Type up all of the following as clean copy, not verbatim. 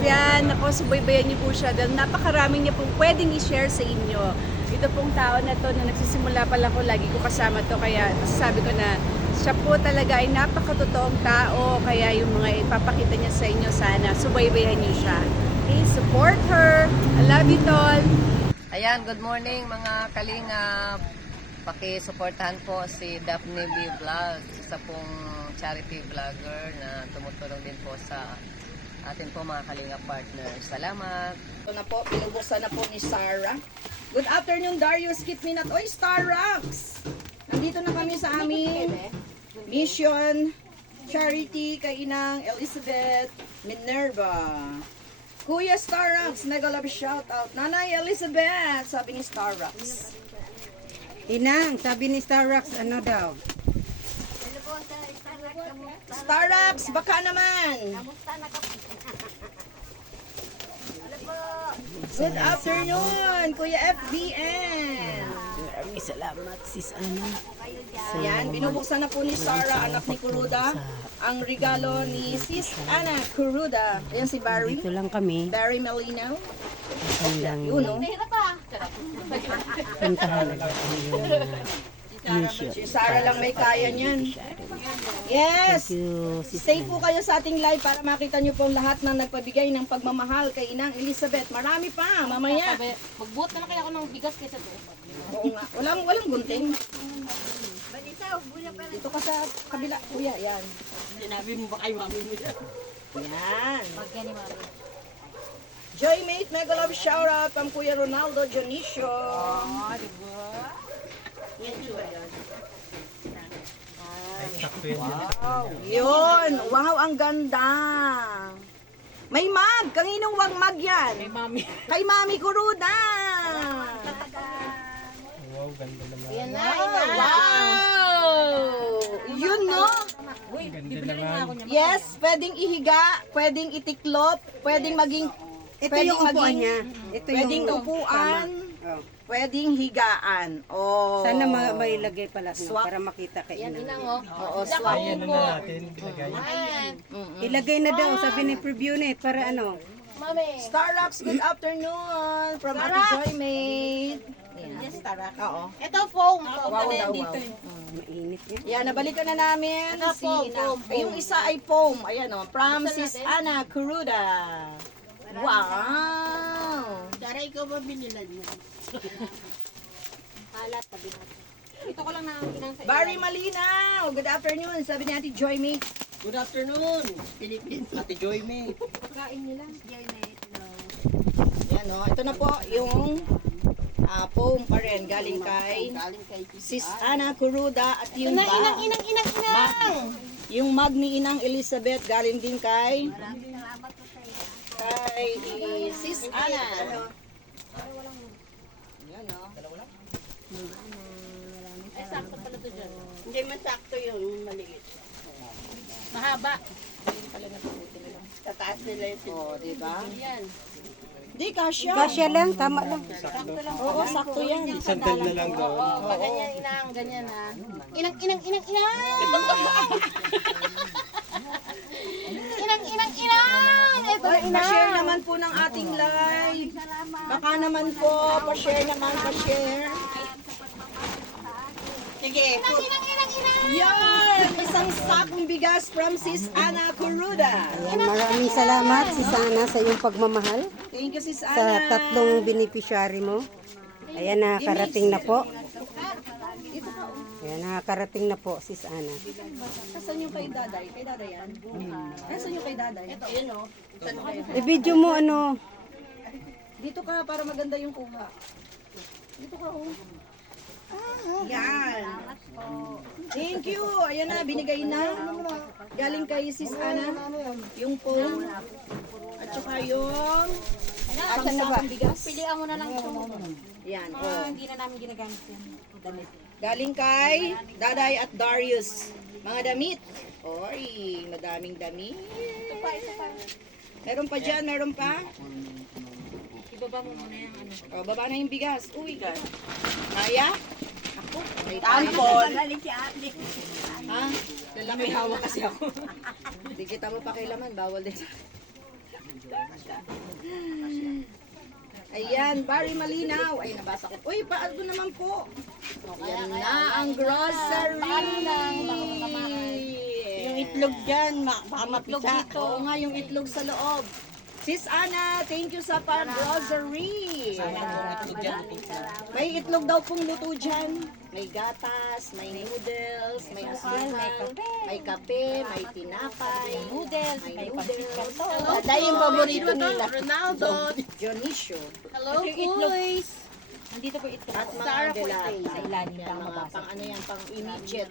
Yan, ako, subaybayan niyo po siya dahil napakaraming niya pong pwedeng i-share sa inyo. Ito pong tao na to, na nagsisimula pa lang ko, lagi ko kasama to, kaya masasabi ko na siya po talaga ay napakatotoong tao, kaya yung mga ipapakita niya sa inyo, sana subaybayan niyo siya. Okay, support her. I love you, Tol. Ayan, good morning mga kalingap. Paki-supportahan po si Daphne B. Vlog, isa pong charity vlogger na tumutulong din po sa atin po mga kalingap partners. Salamat! Ito na po, binubuksan na po ni Sarah. Good afternoon, Darius Kitminat. Oy, Starrocks! Nandito na kami sa aming mission charity kay Inang Elizabeth Minerva. Kuya Starrocks, nag-love shout out. Nanay Elizabeth, sabi ni Starrocks. Inang, sabi ni Starrocks, ano daw? Starrocks, baka naman. Good afternoon, Kuya FBN. Maraming salamat, sis Ana. Yan, binubuksan na po ni Sarah, anak ni Kuruda, ang regalo ni Sis Ana Kuruda. Ayan si Barry. Dito lang kami. Barry Melino. Hanggang Yun, no? puntahan na yung mission. Si Sarah lang may kaya niyan. Yes! Thank you, sis Stay Ana. po kayo sa ating live para makita nyo po lahat na nagpabigay ng pagmamahal kay Inang Elizabeth. Marami pa, mamaya. Magbuot na lang kaya ako ng bigas kaysa to. Oo nga, walang gunting. Dito ka sa kabila, kuya, yan. Sinabi mo ba kayo mami mo yan? Yan. Pagka ni mami. Joymate, mega love shout out from Kuya Ronaldo Dionisio. Wow. Yun. Wow, ang ganda. May mag. Kaninong wag mag yan? Kay mami. Kay Mami Kuruda. Yan na, Wow. Yun, no? Uy, bibili rin nga ako niya. Yes, pwedeng ihiga, pwedeng itiklop, pwedeng maging Ito pwedeng yung upuan maging- niya. Ito pwedeng yung upuan, Oh. pwedeng higaan. Oh. Sana may lagay pala no, Swak. para makita kay Yan, Inang. inang oh. Oo, swak. Ayan na natin. Ayan. Ilagay na daw, sabi ni preview na para ano. Mami. Starrocks, good afternoon from Ate Joymate. Yes, Tara. Oo. Ito foam. Wow daw, wow. Mainit yan. Yan, nabalikan na namin Ano, si foam, Inang. foam, Ay, yung isa ay foam. Ayan o, from Buksan Sis natin. Ana Kuruda. Wow! Tara, ikaw ba binilan niya? Halat, tabi natin. Ito ko lang na inang sa Barry Malinaw, good afternoon. Sabi ni Ate Joymate. Good afternoon, Philippines, Ate Joy May. Pagkain nila. Joymate. Yan o, ito na po yung foam pa rin. Galing kay Galing kay Sis Ana Kuruda at yung Inang, bag. inang. Yung mug ni Inang Elizabeth galing din kay Sis Ana. Yan o. Ay, sakto pala to dyan. Hindi masakto yung maliit. Mahaba. Tataas nila yung O, diba? Yan. Di, kasya. Kasya lang, tama lang. Sakto lang. Oo, sakto yan. sandal na lang doon. Oo, pag ganyan, inang, ganyan ha. Inang. Inang. Ito, Ay, inang. pa-share naman po ng ating live. Baka naman po, pa-share naman, pa-share. Sige, Inang. Yan! Isang sakong bigas from Sis Ana Kuruda. Ayan, maraming salamat si Sana sa iyong pagmamahal Thank you, Sis sa Ana. tatlong beneficiary mo. Ayan, nakarating na po. Ayan, nakarating na po sis Ana. Nasaan yung kay Daday? Kay Daday yan? Nasaan yung kay Daday? yun o. I-video mo ano. Dito ka para maganda yung kuha. Dito ka, oh. Yan. Thank you. Ayan na, binigay na. Galing kay Sis Ana. Yung phone. At saka yung pangsakong bigas. Pilihan mo na lang ito. Yan, Ah, oh. hindi na namin ginagamit yan. Damit. Galing kay Daday at Darius. Mga damit. Oy, madaming damit. Ito pa. Meron pa dyan, meron pa. Ibaba mo muna yung ano. O, baba na yung bigas. Uy, kaya? Ako, may Tampon. Ha? Lalaki hawak kasi ako. Hindi kita mo pakilaman, bawal din. Ayan, Barry Malinaw. Ay, nabasa ko. Uy, paano naman po? Yan na ang grocery. Yung itlog dyan, baka mapisa. Oo nga, yung itlog sa loob. Sis Ana, thank you sa grocery. May itlog daw pong luto dyan. May gatas, may noodles, may asukal, may kape, may tinapay, may noodles. Dahil yung paborito nila. Ronaldo. Dionisio. Hello, boys. Nandito po ito. At mga gelata. Sa ilalim Yan, lang mga mabasa. pang ano yan, pang immediate.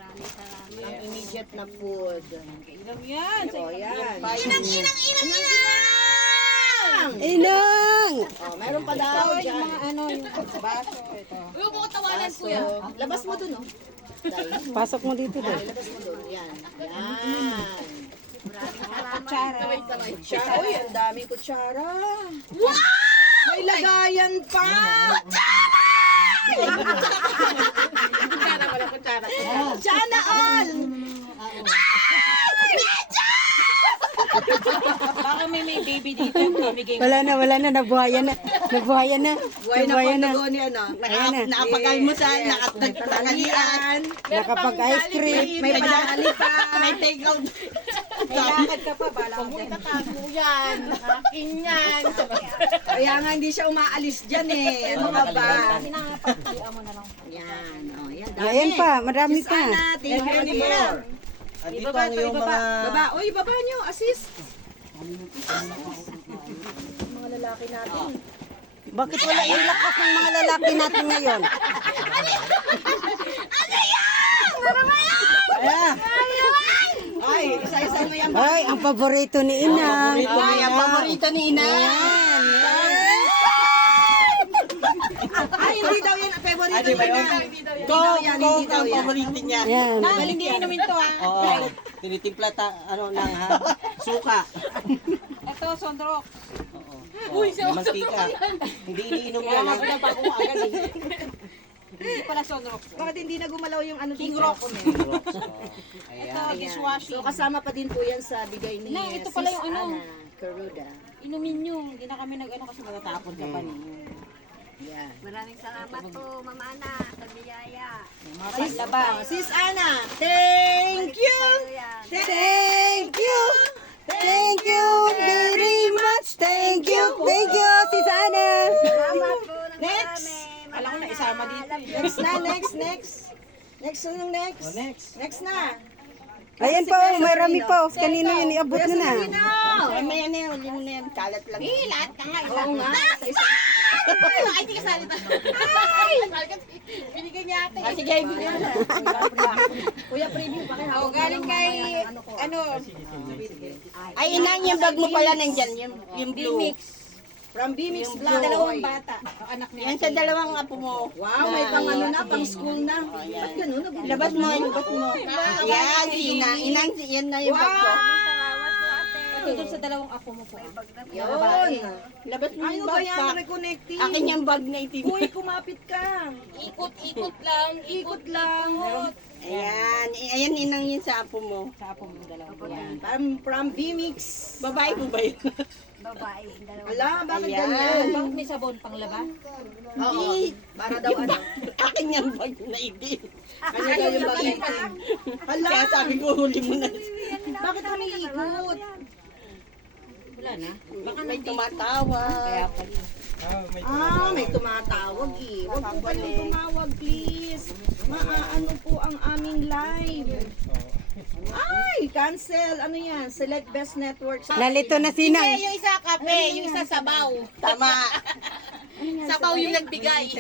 Pang immediate na food. Inom yan. So, yan. Inang! Oh, meron pa daw Yung dyan. mga ano, yung baso. Ito. Baso. Labas mo dun, oh. Dahil. Pasok mo dito din. Labas mo dun. Yan. Yan. Kutsara. Kutsara. Uy, ang daming kutsara. Wow! May lagayan pa! Kutsara, wala kutsara. Sana all! Baka may baby dito. Pamigay. Wala na, nabuhayan na. Nabuhayan na. Buhay na po Nabuhayan na. dugo ni ano. Ayan na. Nakapagalmusal, Yes, may nakatagalian. Nakapag-ice cream. May pangali pa. May take out. Lakad ka pa. Bala ko. Tatago yan. Akin yan. Kaya nga hindi siya umaalis dyan eh. Ano ka ba? Sinapag-iam mo na lang. Yan. Oh, yan. Dami. Ayan pa, marami Sis pa. Ana, thank you again. Dito ang yung mga... Baba. Uy, baba nyo. Assist. Mga lalaki natin. Bakit wala yung lakas ng mga lalaki natin ngayon? Ay, isa-isa mo yan. Ay, ang paborito ni Inang. Ay, ang paborito ni Ina. Yan. Ay, hindi daw yan ang favorite Ano ba yun? daw yan, hindi daw ang yan. paborito niya. Yan. Galing din inumin to ha. Oo. Tinitimpla ano lang ha. Suka. Ito, sondrok. Oo. May mantika. Hindi iniinom yan ha. Hindi pala sondrok. Bakit hindi na gumalaw yung ano King dito? Rock. Ayan. Ito, dishwashing. So kasama pa din po yan sa bigay ni Na, ito pala yung Sis ano. Ana Caruda. Inumin nyo. Hindi na kami nag-ano kasi matatapon ka pa niyo. Yan. Maraming salamat po, Mama Ana, sa biyaya. Mga panlaba. Sis Ana, thank you! Yan. Thank you. Thank you very much. Thank you. Thank you, Sis Ana. Salamat po ng Next. marami. Alam ko na isama dito. Next na, next. Next na yung next. Oh, next. Next na. Ayan pa, oh, marami pa. Oh. Kanino yun, iabot Kuya mo na. Salino! Ay, may ano yun. Huli mo na yan. Kalat lang. Lahat ka nga. Oo nga. Isa. Ay, hindi ka salita. Ay! Binigay niya ate. Ah, sige, ibigay na. Kuya Preview, pakihawak. Oh, galing kay, ano, Ay, inang yung bag mo pala nandyan. Yung blue. From Bimix Vlog. dalawang bata. Oh, anak niya. Yan sa dalawang apo mo. Wow, may pang ano na, pang school na. Ba't ganun? Labas mo, ilabas mo. Yan, si inang. Inang, yan na yung bag ko. Ito doon sa dalawang apo mo po. Yun. Labas mo Ano yung ba bag yan? pa. Reconnecting. Akin yung bag na itim. Uy, kumapit ka. Ikot-ikot lang. Ikot lang. Ayan, ayan inang yun sa apo mo. Sa apo mo dalawang. Yan. From Bimix. Babae mo ba yun? Babae, dalawa. Ala, bakit Ayan. ganyan? Bakit may sabon pang laba? Oo. Para daw ano. Akin yung bag na itim. Kasi daw yung bagay. Hala, Kaya sabi ko, huli mo na. bakit kami ikot? Wala na. Baka may tumatawa. Kaya pala. Ah, may tumatawag eh. Huwag po kayong tumawag, please. Maaano po ang aming live. Ay, cancel. Ano yan? Select best network. Nalito na si Inang. Yung isa kape, yung isa sabaw. Tama. Sabaw yung nagbigay.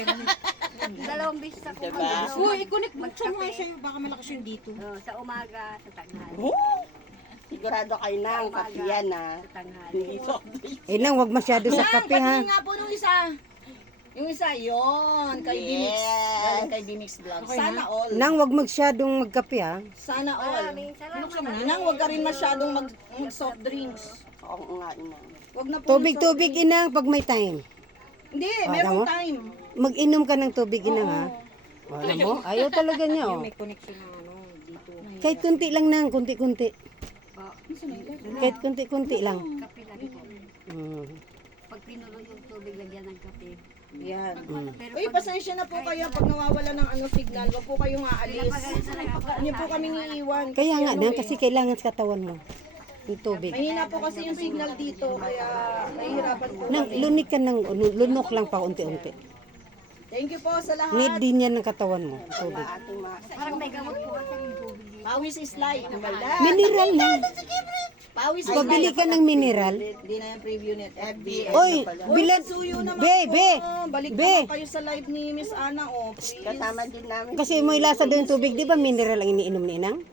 Dalawang beses ako. Diba? Uy, i-connect mo sa mga sa'yo. Baka malakas yung dito. Oh, sa umaga, sa tanghali. Oh, sigurado kayo na ang kape yan ha. Sa tanghali. Hindi soft drinks. Inang, wag masyado sa kape ha. Pati nga po nung isa. Yung isa, yon kay Bimix. Yes. Galing kay Bimix Vlog. Sana all. Nang, wag masyadong magkape ha. Sana all. Maraming salamat. Nang, wag ka rin masyadong mag soft drinks. Oo nga, inang. Wag na po. Tubig-tubig, Inang, pag may time. Hindi, Ah, meron tama? time. Mag-inom ka ng tubig, Inang ha. Alam mo, ayaw talaga niya oh. May connection na ano dito. Kahit kunti lang nang, kunti-kunti. Kahit kunti-kunti lang. Kape lang po. Mm. pinulo yung tubig, lagyan ng kape. Yan. Pero Uy, pasensya na po kayo pag nawawala ng signal. Wag po kayong aalis. Huwag niyo po kaming iiwan. Kaya nga ano na, kasi kailangan sa katawan mo. Yung tubig. Mahina po kasi yung signal dito, kaya nahihirapan po Nang, kami. lunok ka ng, lunok lang pa unti-unti. Thank you po sa lahat. Need din yan ng katawan mo, tubig. parang may gamot po kasi yung tubig. Pawis is life. Mineral na. Pawis is Pabili ka ng mineral. Hindi na yung preview net. FB. Oy, bilan. Suyo naman Be, po. be. Balik Be. naman kayo sa live ni Miss Ana, oh. Please. Kasama din namin. Kasi may lasa daw yung tubig, di ba mineral ang iniinom ni Inang?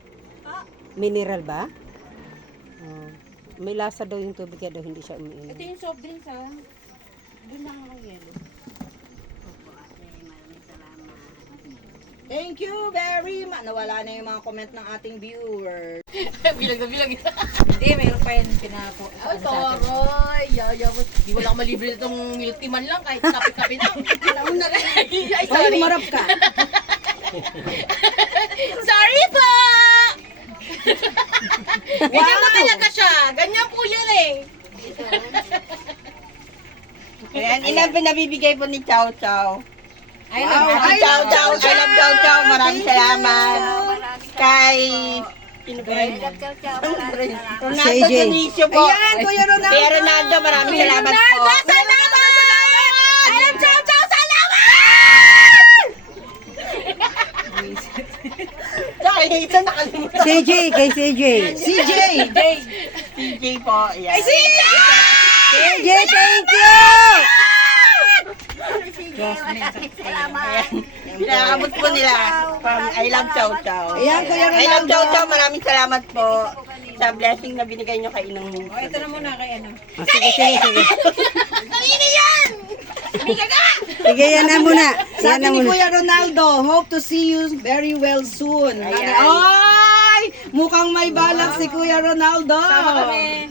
Mineral ba? Oh. May lasa daw yung tubig kaya daw hindi siya umiinom. Ito yung soft drinks ha. Doon lang ako yelo. Opo, ate, maraming salamat. Thank you very much. Nawala na yung mga comment ng ating viewers. Bilang na bilang. Hindi, mayroon pa yun pinapo. Ay, taray. Yaya mo. Di mo lang ako malibre itong milk tea man lang. Kahit kape-kape lang. Alam mo na rin. Ay, Ay, sorry. umarap ka. Sorry po! Ganyan po talaga siya. Ganyan po yan eh. Ayan, ilan pa nabibigay po ni Chow Chow. Ay, Ay, Chow Chow. I love Chow Chow. Maraming salamat. Kay... Sino ba yun? Ciao, ciao, maraming salamat. Ronaldo AJ. Dionisio po. Ayan, Kuya Ronaldo. Kuya Ronaldo, maraming salamat po. Salamat! I love Chow Chow! Salamat! Sorry, ito nakalimutan. CJ, kay CJ. CJ. CJ po. Ayan. CJ, thank you! Maraming salamat. Pinakabot po nila from I love Chow Chow. Ayan, Kuya I love Ronaldo. Chow Chow. Maraming salamat po sa blessing na binigay nyo kay Inang Minsan. Ito na muna kay ano. Ah, sige, sige, sige. Kanina yan! Biga ka! Sige, yan na muna. Yan Sabi na ni muna. Kuya Ronaldo, hope to see you very well soon. Ayan. Ay! Mukhang may balak si Kuya Ronaldo.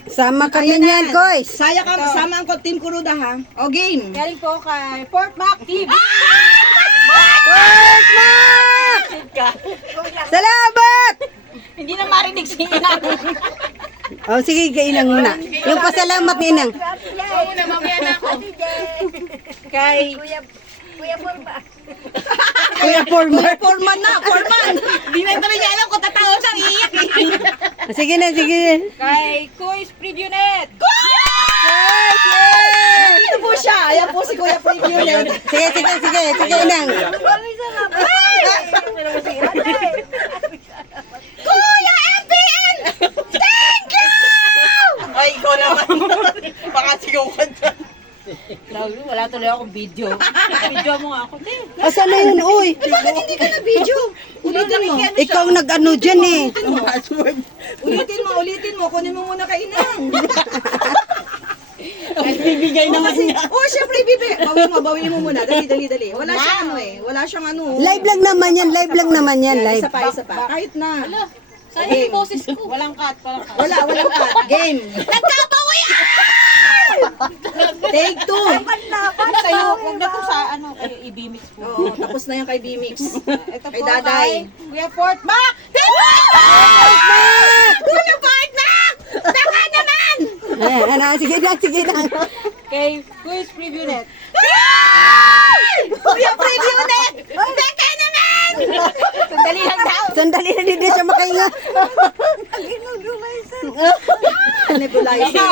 Sama kami niyan, Koy. Saya ka, sama ang Team Kuruda ha. O game. Galing po kay Fort Mac TV. Salamat! Hindi na marinig si Inang. Oh, sige, kainang muna. Yung pasalamat ni Inang. Oo na, mamaya na ako. Kay Kuya Purba. Kuya Former. Foreman na, Foreman. Di na tuloy niya alam kung tatawa siyang iiyak eh. Sige na, sige. Kay Kuis Preview Net. Dito po siya. Ayan po si Kuya Preview Net. Sige, sige, sige. Sige, Inang. Maraming salamat. Kuya MPN! Ay, ikaw naman. Baka sigaw ka dyan. Wala tuloy akong video. Video mo nga ako. Asan na yun, uy? Bakit hindi ka na video? Ulitin mo. Ikaw nag-ano dyan eh. Password. Ulitin mo. Kunin mo muna kay Inang. Bibigay naman niya. Oh, syempre, bibi. Bawiin mo muna. Dali. Wala siyang ano eh. Wala siyang ano. Live lang naman yan, live lang naman yan, live. Isa pa. Kahit na. Saan yung boses ko? Walang cut. Walang cut. Game. Nagkabawi! Take 2. Sa'yo, huwag na to sa ano, kay i-mix po. Oo, tapos na yan kay B-Mix. Ito Kay po Daday. Kuya Fort Mac! Kuya Fort Mac! Baka naman! Ano, sige lang, sige lang. Kay Quiz Preview Net. Kuya Preview Net! Baka naman! Sandali lang daw. Sandali na din siya makahinga. Nebulizer.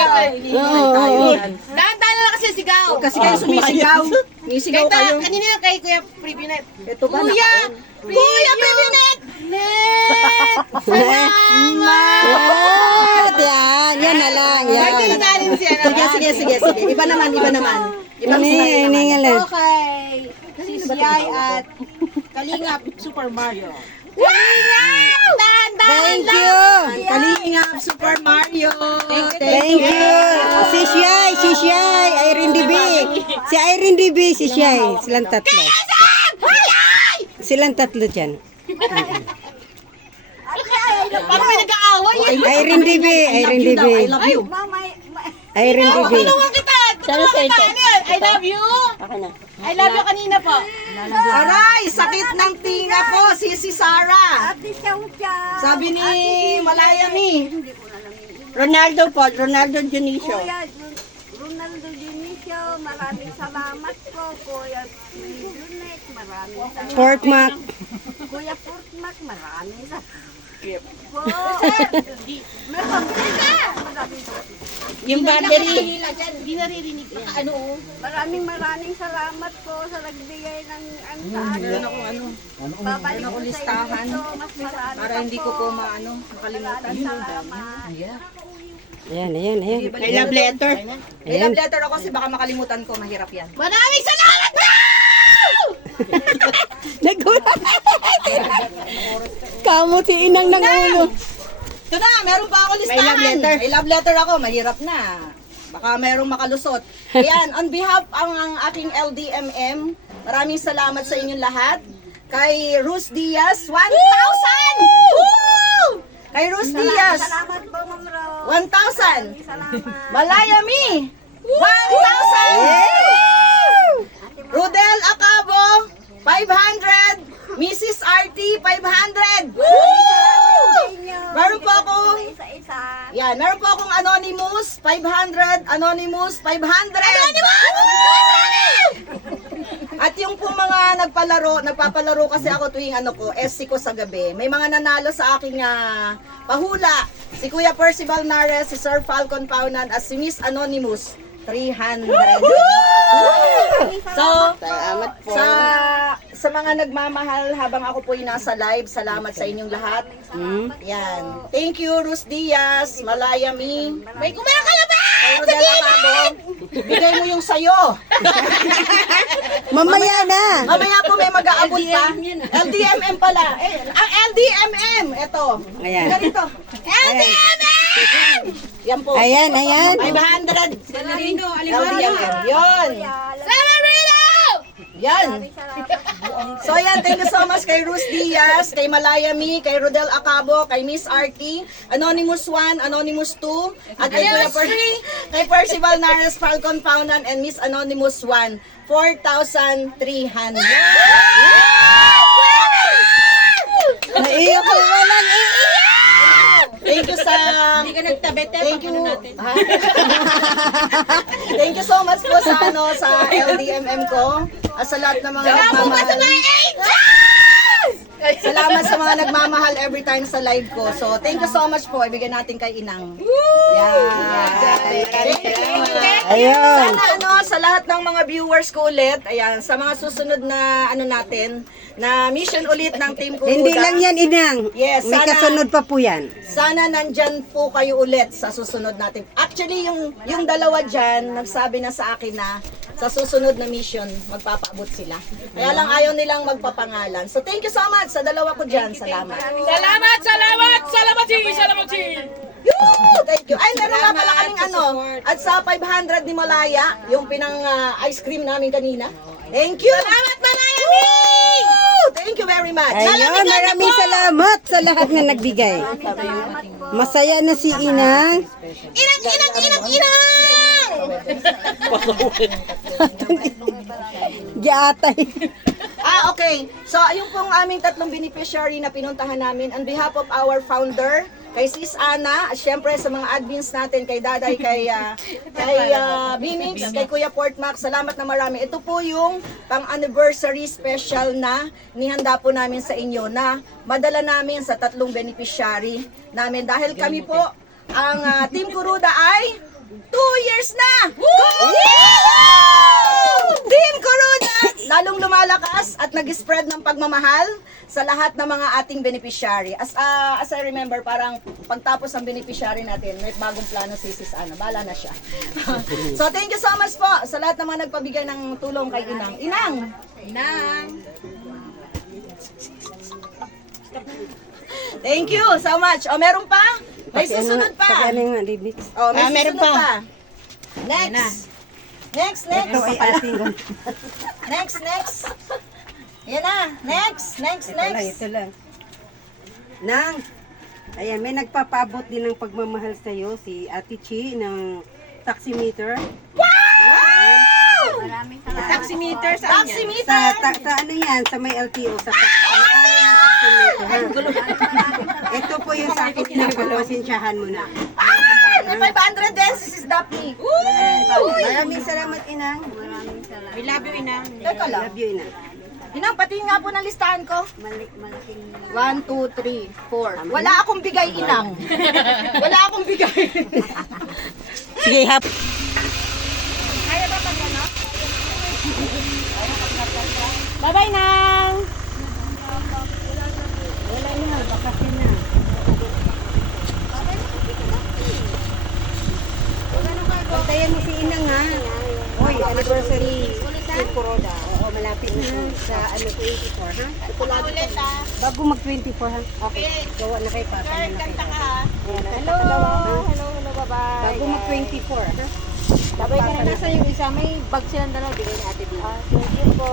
Oo. Dahan-dahan lang kasi sigaw. Kasi kayo sumisigaw. Sumisigaw kayo. Kanina lang kay Kuya Preview Net. Ito ba? Kuya! Kuya Preview Net! Net! Salamat! Yan na lang, yan. Tinangalin siya na. Sige. Iba naman. Ibang scenario naman. Hiningalan. Okay. Si Siyay at Kalingap Super Mario. Thank you. Kalingap, Super Mario. Thank you. Si Siyay, Irene DB. Si Irene DB, si Siyay. Silang tatlo. Silang tatlo dyan. Parang may nag-aaway. Irene DB, Irene DB. I love you. Mama, Irene DB. Tulungan kita! I love you! I love you kanina po. Aray, sakit ng tinga ko, si Sarah. Ate Chow Chow. Sabi ni Malayami. Hindi ko na alam yun. Ronaldo po. Ronaldo Dionisio. Kuya, Ronaldo Ronaldo Dionisio, maraming salamat po. Kuya Junet, maraming salamat. Pork mac. Kuya Portmak, maraming salamat. Po. Meron maraming Yung battery. maraming salamat po sa nagbigay ng ano sa akin. Babalik ko listahan. sa inyo ito, mas marami Para hindi ko po makalimutan. salamat. Ayan, ayan, ayan. May love letter. May love letter ako kasi baka makalimutan ko, mahirap yan. Maraming salamat po! Nagulat. Kamo si inang ng ulo. Ito na, meron pa ako listahan. May love letter. May love letter ako, mahirap na. Baka merong makalusot. Ayan, on behalf ang aking LDMM, maraming salamat sa inyong lahat. Kay Rus Diaz, 1,000! Woo! Kay Rus Diaz, Salamat po, Ma'am Ro. 1,000! Salamat. Malayami, 1,000! Rudel Acabo, 500! Mrs. RT, 500! Meron po akong Isa-isa. Yan, meron po akong Anonymous, 500, Anonymous, 500. At yung po mga nagpapalaro kasi ako tuwing SC ko sa gabi. May mga nanalo sa aking pahula. Si Kuya Percival Nares, si Sir Falcon Paunan, at si Miss Anonymous, 300. So, Salamat po. sa mga nagmamahal habang ako po nasa live, salamat sa inyong lahat. Yan. Thank you, Rus Diaz, Malayami. May kumain ka na ba? Rodel Acabo. Bigay mo yung sayo. Mamaya na. Mamaya po may mag-aabot pa. LDMM pala. Ang LDMM. Ito. Ayan. Ganito. LDMM! Yan po. Ayan, ayan. 500. LDMM. Yun. Yan. So yan, thank you so much kay Rus Diaz, kay Malayami, kay Rodel Acabo, kay Miss Arky, Anonymous 1, Anonymous 2, at kay kay Percival Nares, Falcon Paunan, and Miss Anonymous 1, 4,300. Naiyak ko walang Thank you sa... Hindi ka nagtabete, thank you. Ha? Thank you so much po sa LDMM ko at sa lahat ng mga nagmamahal. Salamat sa mga nagmamahal every time sa live ko. So, thank you so much po. Ibigay natin kay Inang. Yan. Ayun. Sana sa lahat ng mga viewers ko ulit, ayan, sa mga susunod na natin, na mission ulit ng Team Kuruda. Hindi lang yan, inang. Yes, May sana- kasunod pa po yan. Sana nandyan po kayo ulit sa susunod natin. Actually, yung dalawa dyan, nagsabi na sa akin na sa susunod na mission, magpapaabot sila. Kaya lang ayaw nilang magpapangalan. So, thank you so much sa dalawa ko dyan. Salamat. Yoo! Thank you. Ay, meron nga pala kaming at sa 500 ni Malaya, yung pinang ice cream namin kanina. Thank you. Salamat, Malaya! Thank you very much. Ayun, maraming salamat sa lahat na nagbigay. Masaya na si inang. Giatay. Okay. So, yung pong aming tatlong beneficiary na pinuntahan namin, on behalf of our founder, kay Sis Ana, at syempre sa mga admins natin, kay Daday, kay Bimix, kay Kuya Portmac, salamat na marami. Ito po yung pang-anniversary special na nihanda po namin sa inyo na madala namin sa tatlong beneficiary namin. Dahil kami po, ang Team Kuruda ay 2 years na! Team Kuruda! Lalong lumalakas at nag-spread ng pagmamahal sa lahat ng mga ating beneficiary. As I remember, parang pagtapos ng beneficiary natin, may bagong plano si Sis Ana. Bala na siya. So, thank you so much po sa lahat ng mga nagpabigay ng tulong kay Inang. Inang! Thank you so much. O, meron pa? May susunod pa. Ano nga, Libix? Oh, may meron susunod pa. pa. Next. Ito ay ating... Next. Yan na. Next. Ito lang. Nang, ayan, may nagpapabot din ng pagmamahal sa'yo, si Ate Chi ng taximeter. Maraming salamat. Taximeter. Sa ano yan, sa may LTO, sa may-ari ng taximeter. Ha? Ito po yung sakit na pagpasensyahan mo na. May 500 din, this is Daphne. Maraming salamat, Inang. Maraming salamat. We love you, Inang. Teka lang. Love you, Inang. Inang, patingin nga po ng listahan ko. Malaking 1, 2, 3, 4. Wala akong bigay, Inang. Wala akong bigay. Sige, hap. Kaya ba pag ano? Bye-bye, Nang. Wala na, bakasyon na. Bantayan mo si Inang, ha? Hoy, anniversary. Kuroda. Oo, malapit na sa 24, ha? Bago mag-24, ha? Okay. Gawa na kay Papa. Hello. Hello, bye-bye. Bago mag-24, ha? Babay ka na nasa yung isa. May bag silang dalawa. Bigay ni Ate Dina. Thank you po.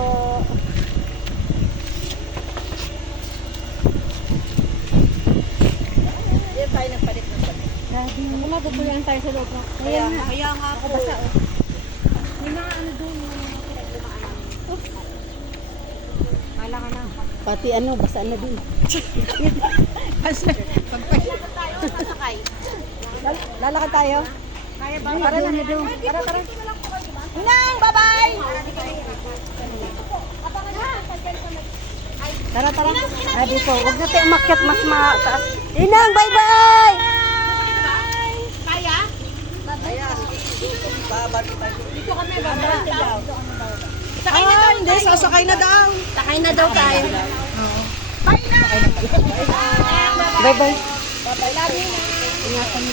Hindi tayo nagpalit ng sabi. Grabe. Ako magugulan tayo sa loob. Kaya nga ako. Basta oh. May mga ano doon. Kala ka na. Pati ano, basa na din. Lalakad tayo? Kaya ba? Tara na doon. Tara. Inang, bye-bye! Tara. Ah, dito. Huwag na tayo umakyat mas mataas. Inang, bye-bye! Sakay na daw. Hindi, sasakay na daw. Sakay na daw tayo. Bye na! Bye-bye. Bye-bye, love you. Ingatan mo.